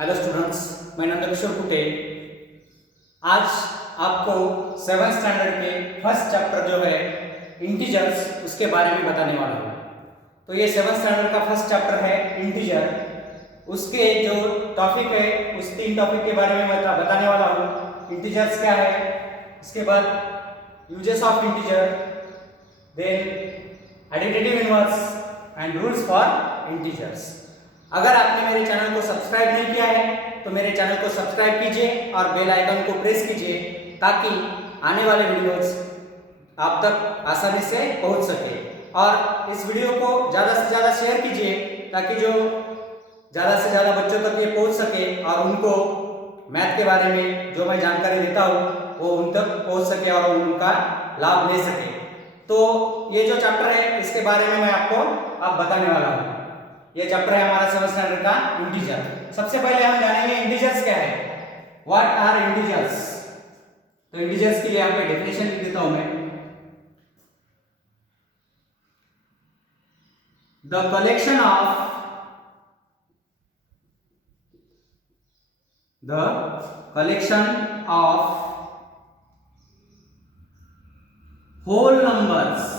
Hello students, मैं नंदकिशोर कुटे आज आपको 7th स्टैंडर्ड के फर्स्ट चैप्टर जो है इंटीजर्स उसके बारे में बताने वाला हूँ। तो ये 7th स्टैंडर्ड का फर्स्ट चैप्टर है इंटीजर। उसके जो टॉपिक है उस 3 टॉपिक के बारे में मैं बताने वाला हूँ। इंटीजर्स क्या है, इसके बाद uses of integer, then additive inverse and rules for integers. अगर आपने मेरे चैनल को सब्सक्राइब नहीं किया है तो मेरे चैनल को सब्सक्राइब कीजिए और बेल आइकन को प्रेस कीजिए ताकि आने वाले वीडियोस आप तक आसानी से पहुंच सके। और इस वीडियो को ज़्यादा से ज़्यादा शेयर कीजिए ताकि जो ज़्यादा से ज़्यादा बच्चों तक ये पहुंच सके और उनको मैथ के बारे में जो मैं जानकारी देता हूँ वो उन तक पहुँच सके और उनका लाभ ले सके। तो ये जो चैप्टर है इसके बारे में मैं आपको अब बताने वाला हूँ। ये चैप्टर है हमारा 7th स्टैंडर्ड का इंटीजर। सबसे पहले हम जानेंगे इंटीजर्स क्या है, व्हाट आर इंटीजर्स। तो इंटीजर्स के लिए यहाँ पे डेफिनेशन लिख देता हूं मैं। The collection of whole numbers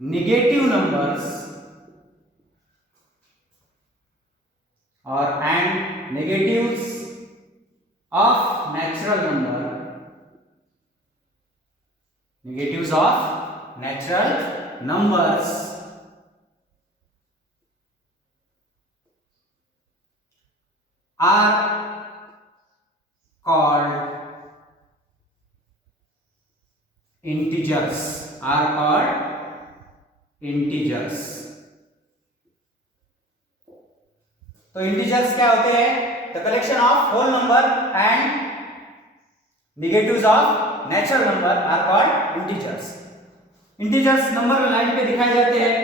negative numbers and negatives of natural numbers are called integers. तो इंटीजर्स क्या होते हैं? The collection of whole number and negatives of natural number are called integers. Integers number line पे दिखाए जाते हैं।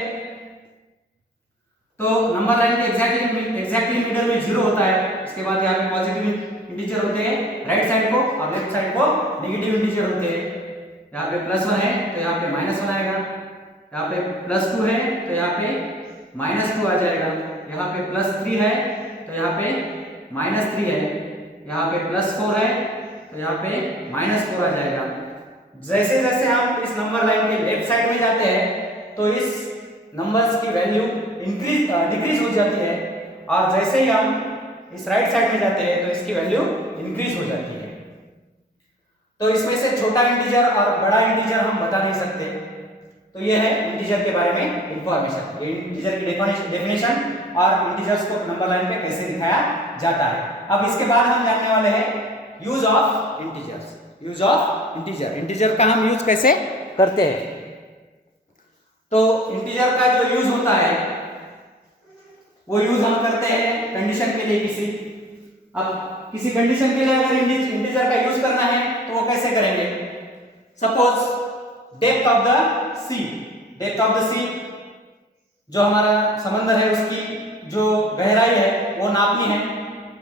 तो number line के एग्जैक्टली मिडल में 0 होता है। उसके बाद यहाँ पे पॉजिटिव इंटीजर होते हैं राइट साइड को और लेफ्ट साइड को नेगेटिव इंटीजर होते हैं। यहाँ पे +1 है तो यहाँ पे -1 आएगा, यहाँ पे +2 है तो यहाँ पे -2 आ जाएगा, यहाँ पे +3 है तो यहाँ पे -3 है, यहाँ पे +4 है तो यहाँ पे -4 आ जाएगा। जैसे जैसे हम इस नंबर लाइन के लेफ्ट साइड में जाते हैं तो इस नंबर्स की वैल्यू डिक्रीज हो जाती है और जैसे ही हम इस राइट साइड में जाते हैं तो इसकी वैल्यू इंक्रीज हो जाती है। तो इसमें से छोटा इंटीजर और बड़ा इंटीजर हम बता नहीं सकते। तो ये है इंटीजर के बारे में इंफॉर्मेशन, ये इंटीजर की डेफिनेशन और इंटीजर्स को नंबर लाइन पे कैसे दिखाया जाता है। अब इसके बाद हम जानने वाले हैं use of integers. Use of integer का हम यूज कैसे करते हैं। तो इंटीजर का जो यूज होता है वो यूज हम करते हैं कंडीशन के लिए। किसी कंडीशन के लिए अगर इंटीजर का यूज करना है तो वो कैसे करेंगे? सपोज डेप्थ ऑफ द सी जो हमारा समंदर है उसकी जो गहराई है वो नापनी है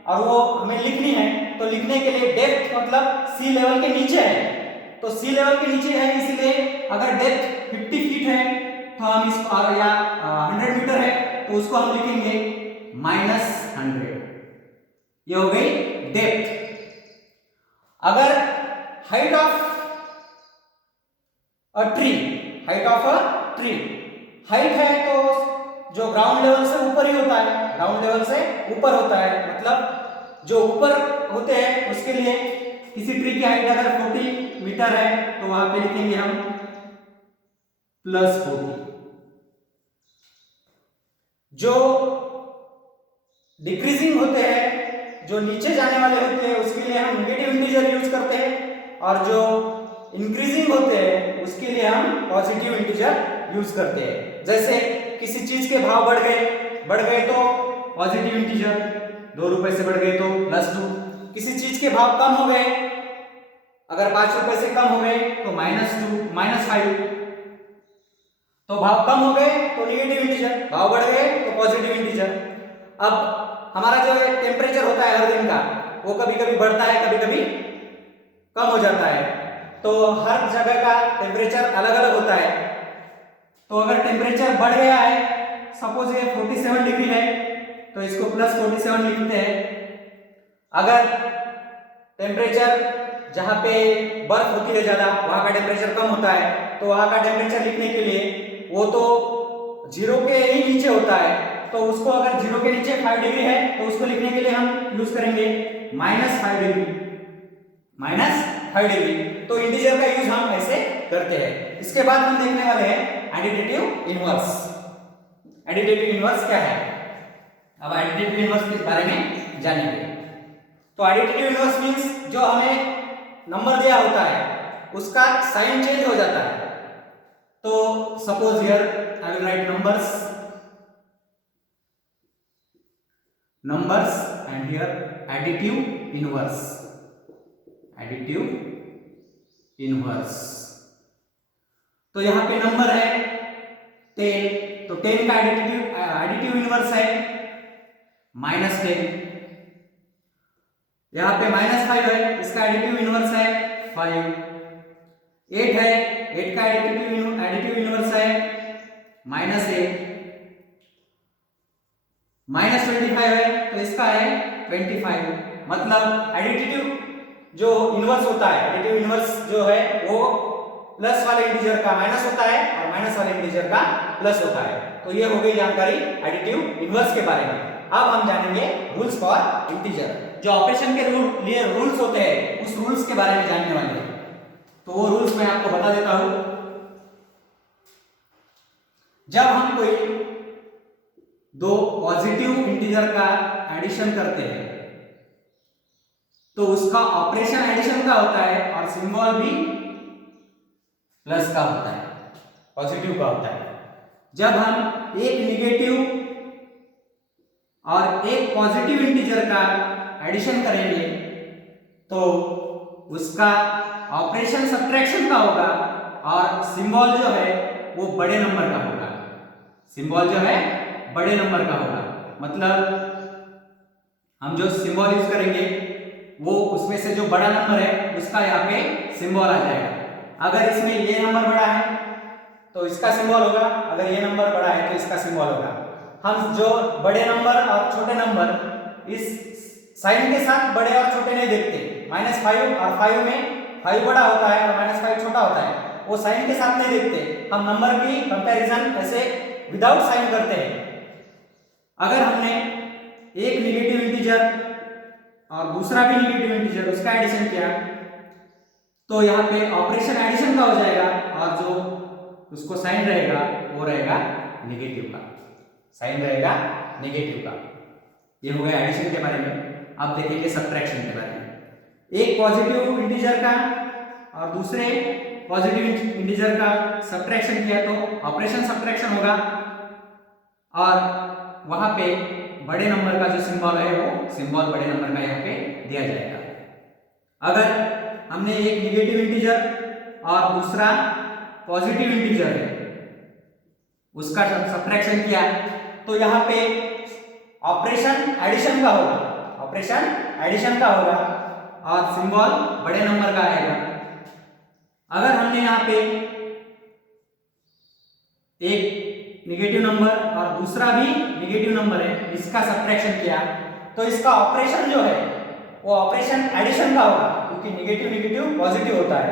और वो हमें लिखनी है। तो लिखने के लिए डेप्थ मतलब सी लेवल के नीचे है। तो सी लेवल के नीचे है इसलिए अगर डेप्थ 50 फीट है तो हम इसको या 100 मीटर है तो उसको हम लिखेंगे -100। ये हो गई डेप्थ। अगर height of a tree height है तो जो ग्राउंड लेवल से ऊपर ही होता है, ग्राउंड लेवल से ऊपर होता है, मतलब जो ऊपर होते हैं उसके लिए किसी ट्री की हाइट अगर 40 मीटर है तो वहां पे लिखेंगे हम +40। जो डिक्रीजिंग होते हैं, जो नीचे जाने वाले होते हैं उसके लिए हम नेगेटिव इंटीजर यूज करते हैं और जो इंक्रीजिंग होते हैं उसके लिए हम पॉजिटिव इंटीजर यूज करते हैं। जैसे किसी चीज के भाव बढ़ गए तो पॉजिटिव इंटीजर, 2 रुपए से बढ़ गए तो +2। किसी चीज के भाव कम हो गए, अगर 5 रुपए से कम हो गए तो -2 -5। तो भाव कम हो गए तो नेगेटिव इंटीजर, भाव बढ़ गए तो पॉजिटिव इंटीजर। अब हमारा जो टेम्परेचर होता है हर दिन का वो कभी कभी बढ़ता है कभी कभी कम हो जाता है। तो हर जगह का टेम्परेचर अलग अलग होता है। तो अगर टेम्परेचर बढ़ गया है, सपोज ये 47 डिग्री है, तो इसको प्लस 47 लिखते हैं। अगर टेम्परेचर जहाँ पे बर्फ होती है ज़्यादा, वहाँ का टेम्परेचर कम होता है, तो वहाँ का टेम्परेचर लिखने के लिए वो तो 0 के ही नीचे होता है, तो उसको अगर 0 के नीचे 5 डिग्री है तो उसको लिखने के लिए हम यूज करेंगे -5 डिग्री, -5 डिग्री। तो इंटीजर का यूज हम ऐसे करते हैं। इसके बाद हम देखने वाले हैं एडिटिव इनवर्स। एडिटिव इनवर्स क्या है, अब एडिटिव इनवर्स के बारे में जानेंगे। तो एडिटिव इनवर्स मींस जो हमें नंबर दिया होता है उसका साइन चेंज हो जाता है। तो suppose here I will write numbers and here additive inverse। तो यहाँ पे नंबर है 10, तो 10 का एडिटिव इनवर्स है -10। यहाँ पे -5 है, इसका एडिटिव इनवर्स है 5। 8 है, 8 का एडिटिव इनवर्स है -8। -25 है, तो इसका है 25। मतलब एडिटिव जो इनवर्स होता है, एडिटिव इनवर्स जो है वो प्लस वाले इंटीजर का माइनस होता है और माइनस वाले इंटीजर का प्लस होता है। तो ये हो गई जानकारी एडिटिव इनवर्स के बारे में। अब हम जानेंगे रूल्स फॉर इंटीजर। जो ऑपरेशन के लिए रूल्स होते हैं उस रूल्स के बारे में जानने वाले हैं। तो वो रूल्स मैं आपको बता देता हूं। जब हम कोई दो पॉजिटिव इंटीजर का एडिशन करते हैं तो उसका ऑपरेशन एडिशन का होता है और सिंबल भी प्लस का होता है, पॉजिटिव का होता है। जब हम एक निगेटिव और एक पॉजिटिव इंटीजर का एडिशन करेंगे तो उसका ऑपरेशन सब्ट्रैक्शन का होगा और सिंबल जो है वो बड़े नंबर का होगा। सिंबल जो है बड़े नंबर का होगा। मतलब हम जो सिंबल यूज करेंगे वो उसमें से जो बड़ा नंबर है उसका यहाँ पे सिंबल आ जाएगा। अगर इसमें ये नंबर बड़ा है तो इसका सिंबल होगा, अगर ये नंबर बड़ा है तो इसका सिंबल होगा। हम जो बड़े नंबर और छोटे नंबर इस साइन के साथ बड़े और छोटे नहीं देखते। -5 और 5 में 5 बड़ा होता है और -5 छोटा होता है, वो साइन के साथ नहीं देखते। हम नंबर की कंपैरिजन ऐसे विदाउट साइन करते हैं। अगर हमने एक निगेटिव इंटीजर और दूसरा भी निगेटिव इंटीजर उसका एडिशन किया तो यहाँ पे ऑपरेशन एडिशन का हो जाएगा और जो उसको साइन रहेगा वो रहेगा नेगेटिव का, साइन रहेगा नेगेटिव का। ये हो गया एडिशन के बारे में। अब देखेंगे सब्ट्रैक्शन के बारे में। एक पॉजिटिव इंटीजर का और दूसरे पॉजिटिव इंटीजर का सब्ट्रैक्शन किया तो ऑपरेशन सब्ट्रैक्शन होगा और वहां पे बड़े नंबर का जो सिंबल है वो सिंबल बड़े नंबर का यहाँ पे दिया जाएगा। अगर हमने एक निगेटिव इंटीजर और दूसरा पॉजिटिव इंटीजर है उसका सब्ट्रैक्शन किया तो यहाँ पे ऑपरेशन एडिशन का होगा, ऑपरेशन एडिशन का होगा और सिंबल बड़े नंबर का आएगा। अगर हमने यहाँ पे एक निगेटिव नंबर और दूसरा भी निगेटिव नंबर है इसका सब्ट्रैक्शन किया तो इसका ऑपरेशन जो है वो ऑपरेशन एडिशन का होगा, क्योंकि निगेटिव निगेटिव पॉजिटिव होता है,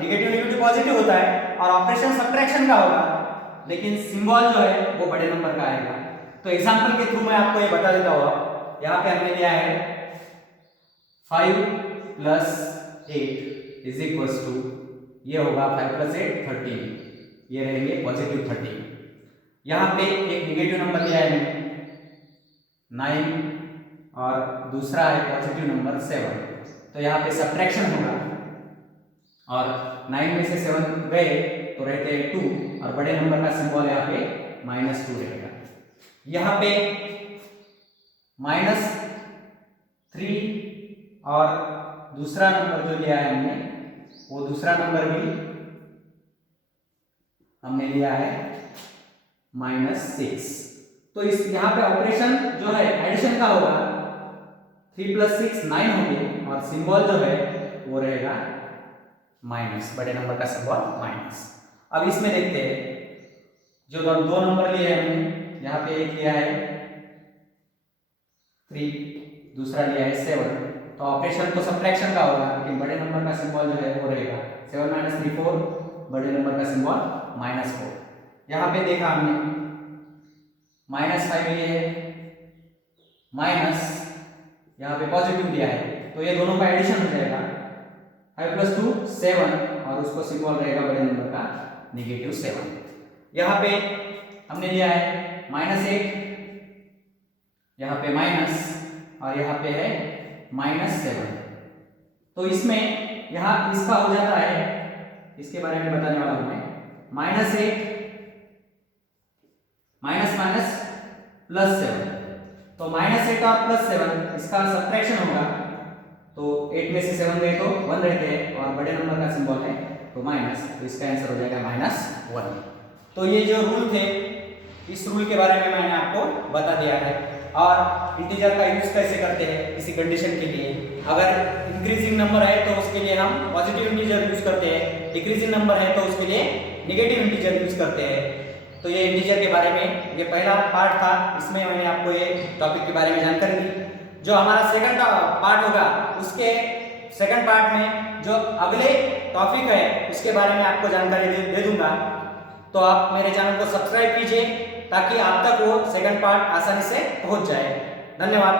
निगेटिव निगेटिव पॉजिटिव होता है और ऑपरेशन सब्ट्रैक्शन का होगा, लेकिन सिंबल जो है वो बड़े नंबर का आएगा। तो एग्जांपल के थ्रू मैं आपको ये बता देता हूँ। यहाँ पे हमने लिया है 5 + 8 = ये होगा 5 + 8 13, ये रहेंगे पॉजिटिव 13। यहाँ पे एक निगेटिव नंबर लिया है मैंने 9 और दूसरा है पॉजिटिव नंबर 7, तो यहाँ पे सब्ट्रैक्शन होगा और 9 में से 7 गए तो रहते हैं 2 और बड़े नंबर का सिंबल यहाँ पे -2 रहेगा। यहाँ पे -3 और दूसरा नंबर जो लिया है हमने वो दूसरा नंबर भी हमने लिया है -6। तो इस यहाँ पे ऑपरेशन जो है एडिशन का होगा, 3 + 6 9 होंगे और सिंबल जो है वो रहेगा माइनस, बड़े नंबर का सिंबल माइनस। अब इसमें देखते हैं, जो दो नंबर लिए हैं हमने, यहाँ पे एक लिया है 3, दूसरा लिया है 7, तो ऑपरेशन तो सब्ट्रैक्शन का होगा, लेकिन बड़े नंबर का सिंबल जो है वो रहेगा 7 - 3 4, बड़े नंबर का सिंबल -4। यहाँ पे देखा हमने -5 लिए है, माइनस यहाँ पे पॉजिटिव लिया है, तो ये दोनों का एडिशन हो जाएगा 5 + 2 7, और उसको सिंबल रहेगा बड़े नंबर का -7। यहाँ पे हमने लिया है -8, यहाँ पे माइनस, और यहाँ पे है -7। तो इसमें यहाँ इसका हो जाता है, इसके बारे में बताने वाला हूं मैं, -8 -7, तो -8 और +7 इसका सब्ट्रैक्शन होगा, तो 8 में से 7 गए तो 1 रहते हैं, और बड़े नंबर का सिंबल है तो माइनस, तो इसका आंसर हो जाएगा -1। तो ये जो रूल थे, इस रूल के बारे में मैंने आपको बता दिया है। और इंटीजर का यूज कैसे करते हैं किसी कंडीशन के लिए, अगर इंक्रीजिंग नंबर है तो उसके लिए हम पॉजिटिव इंटीजर यूज करते हैं, डिक्रीजिंग नंबर है तो उसके लिए नेगेटिव इंटीजर यूज करते हैं। तो ये इंटीजर के बारे में ये पहला पार्ट था, इसमें मैंने आपको ये टॉपिक के बारे में जानकारी दी। जो हमारा सेकंड पार्ट होगा, उसके सेकंड पार्ट में जो अगले टॉपिक है उसके बारे में आपको जानकारी दे दूंगा। तो आप मेरे चैनल को सब्सक्राइब कीजिए ताकि आप तक वो सेकंड पार्ट आसानी से पहुंच जाए। धन्यवाद।